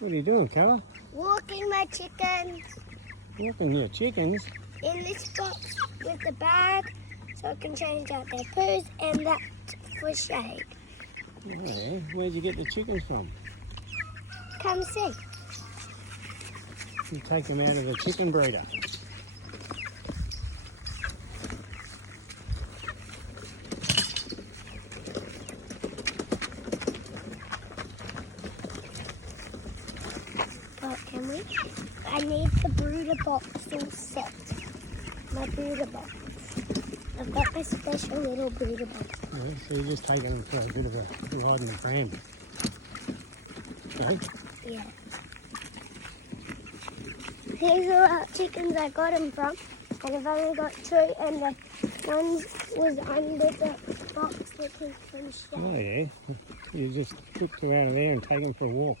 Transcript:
What are you doing, Carla? Walking my chickens Walking your chickens? in this box with the bag so I can change out their poos and that for shade. Oh, yeah. Where'd you get the chickens from? Come see. You take them out of the chicken breeder. Well, can we? I need the brooder box all set. My brooder box. I've got my special little brooder box. Yeah, so you're just taking them for a bit of a ride in the pram. Okay? Yeah. These are what chickens I got them from. And I've only got 2 and the one was under the box that keeps them Oh, shade. yeah. You just took 2 out of there and take them for a walk.